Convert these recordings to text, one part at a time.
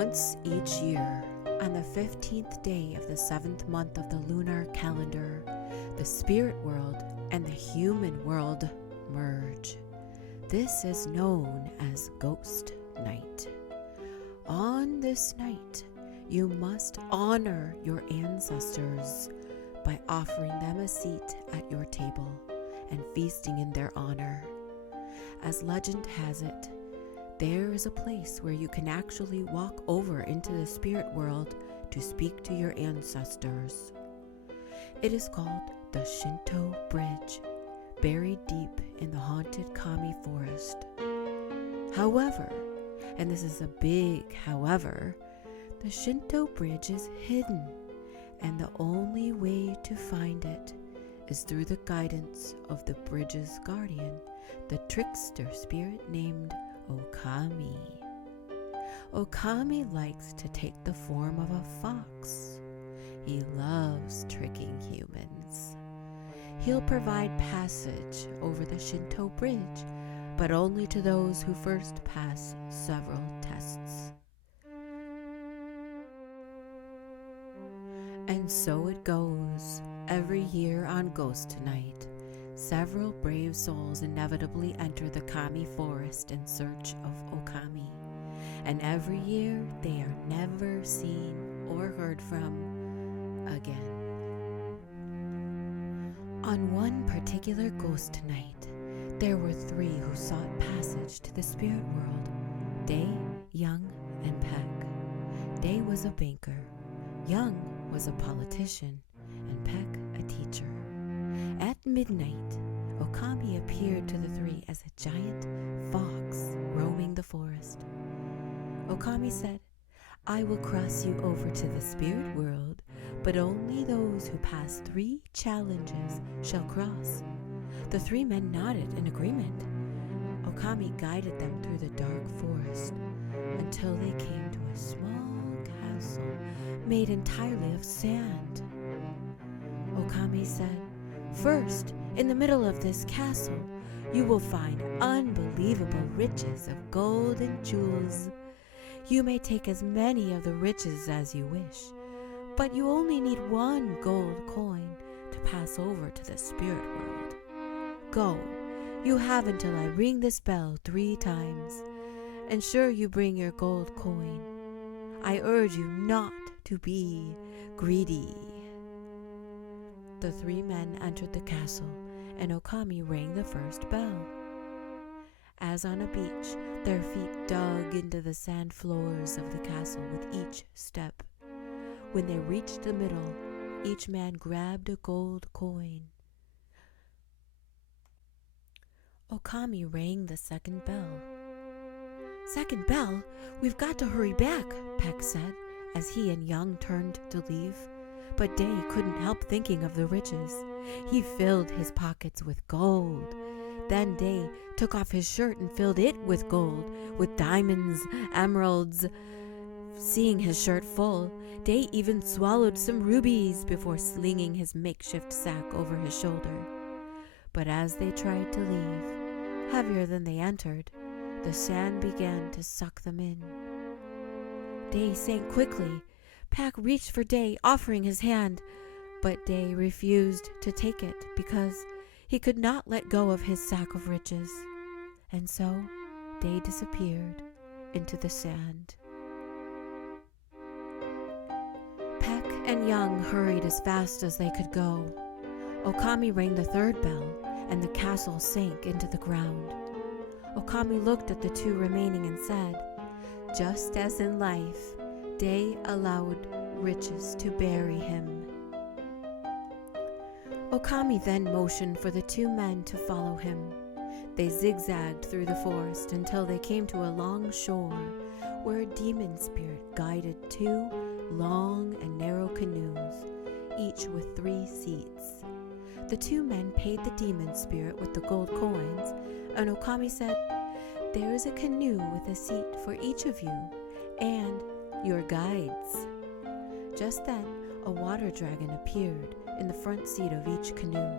Once each year, on the 15th day of the 7th month of the lunar calendar, the spirit world and the human world merge. This is known as Ghost Night. On this night, you must honor your ancestors by offering them a seat at your table and feasting in their honor. As legend has it, there is a place where you can actually walk over into the spirit world to speak to your ancestors. It is called the Shinto Bridge, buried deep in the haunted Kami forest. However, and this is a big however, the Shinto Bridge is hidden, and the only way to find it is through the guidance of the bridge's guardian, the trickster spirit named Okami. Okami likes to take the form of a fox. He loves tricking humans. He'll provide passage over the Shinto Bridge, but only to those who first pass several tests. And so it goes. Every year on Ghost Night, several brave souls inevitably enter the Kami forest in search of Okami. And every year they are never seen or heard from again. On one particular Ghost Night, there were 3 who sought passage to the spirit world: Day, Young, and Peck. Day was a banker, Young was a politician, and Peck a teacher. At midnight, Okami appeared to the 3 as a giant fox roaming the forest. Okami said, "I will cross you over to the spirit world, but only those who pass 3 challenges shall cross." The 3 men nodded in agreement. Okami guided them through the dark forest until they came to a small castle made entirely of sand. Okami said, "First, in the middle of this castle, you will find unbelievable riches of gold and jewels. You may take as many of the riches as you wish, but you only need 1 gold coin to pass over to the spirit world. Go, you have until I ring this bell 3 times. Ensure you bring your gold coin. I urge you not to be greedy." The 3 men entered the castle, and Okami rang the first bell. As on a beach, their feet dug into the sand floors of the castle with each step. When they reached the middle, each man grabbed a gold coin. Okami rang the second bell. "Second bell? We've got to hurry back," Peck said, as he and Young turned to leave. But Day couldn't help thinking of the riches. He filled his pockets with gold. Then Day took off his shirt and filled it with gold, with diamonds, emeralds. Seeing his shirt full, Day even swallowed some rubies before slinging his makeshift sack over his shoulder. But as they tried to leave, heavier than they entered, the sand began to suck them in. Day sank quickly. Peck reached for Day, offering his hand, but Day refused to take it because he could not let go of his sack of riches. And so Day disappeared into the sand. Peck and Young hurried as fast as they could go. Okami rang the 3rd bell, and the castle sank into the ground. Okami looked at the 2 remaining and said, "Just as in life, Day allowed riches to bury him." Okami then motioned for the 2 men to follow him. They zigzagged through the forest until they came to a long shore where a demon spirit guided 2 long and narrow canoes, each with 3 seats. The 2 men paid the demon spirit with the gold coins, and Okami said, "There is a canoe with a seat for each of you, and your guides." Just then, a water dragon appeared in the front seat of each canoe,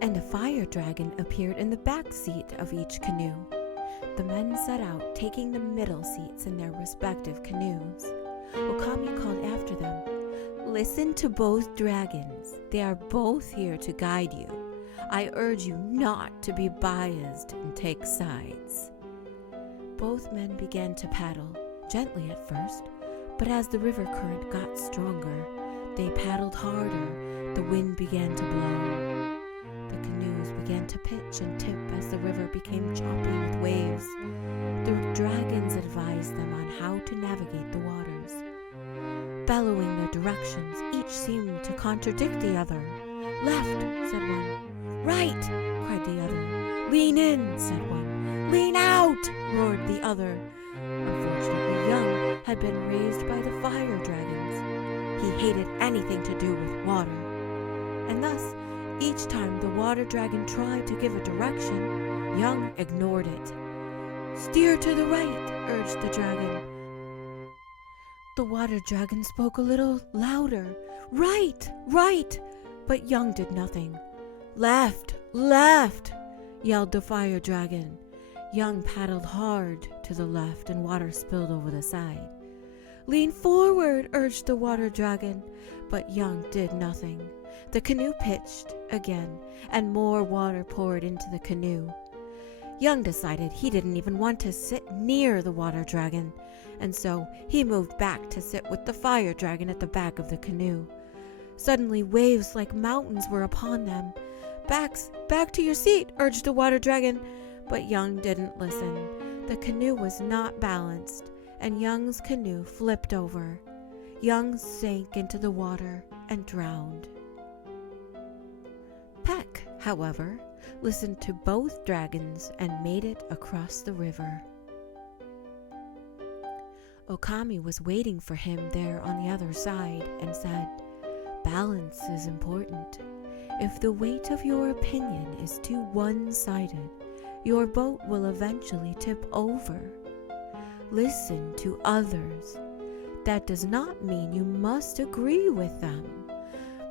and a fire dragon appeared in the back seat of each canoe. The men set out, taking the middle seats in their respective canoes. Okami called after them, "Listen to both dragons. They are both here to guide you. I urge you not to be biased and take sides." Both men began to paddle, gently at first, but as the river current got stronger, they paddled harder. The wind began to blow. The canoes began to pitch and tip as the river became choppy with waves. The dragons advised them on how to navigate the waters. Bellowing their directions, each seemed to contradict the other. "Left," said one. "Right," cried the other. "Lean in," said one. "Lean out," roared the other. Unfortunately, Young had been raised by the fire dragons. He hated anything to do with water. And thus, each time the water dragon tried to give a direction, Young ignored it. "Steer to the right," urged the dragon. The water dragon spoke a little louder. "Right, right," but Young did nothing. "Left, left," yelled the fire dragon. Young paddled hard to the left and water spilled over the side. "Lean forward," urged the water dragon, but Young did nothing. The canoe pitched again, and more water poured into the canoe. Young decided he didn't even want to sit near the water dragon, and so he moved back to sit with the fire dragon at the back of the canoe. Suddenly, waves like mountains were upon them. Back to your seat," urged the water dragon, but Young didn't listen. The canoe was not balanced, and Young's canoe flipped over. Young sank into the water and drowned. Peck, however, listened to both dragons and made it across the river. Okami was waiting for him there on the other side and said, "Balance is important. If the weight of your opinion is too one-sided, your boat will eventually tip over. Listen to others. That does not mean you must agree with them,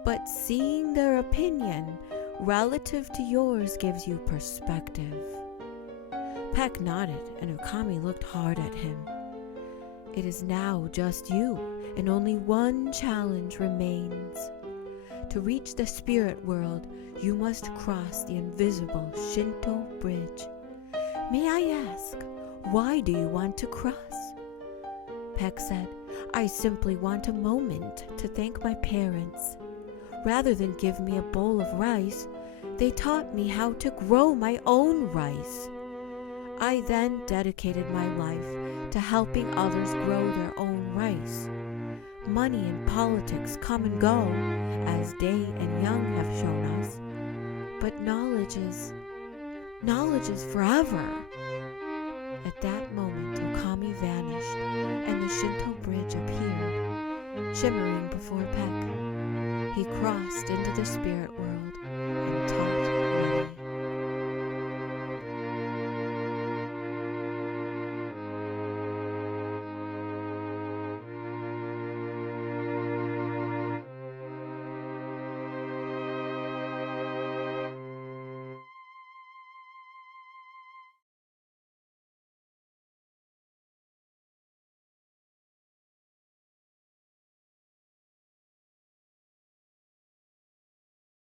but seeing their opinion relative to yours gives you perspective." Peck nodded, and Okami looked hard at him. "It is now just you, and only one challenge remains. To reach the spirit world, you must cross the invisible Shinto bridge. May I ask, why do you want to cross?" Peck said, "I simply want a moment to thank my parents. Rather than give me a bowl of rice, they taught me how to grow my own rice. I then dedicated my life to helping others grow their own rice. Money and politics come and go, as Day and Young have shown us, but knowledge is forever." At that moment, Okami vanished, and the Shinto bridge appeared, shimmering before Peck. He crossed into the spirit world and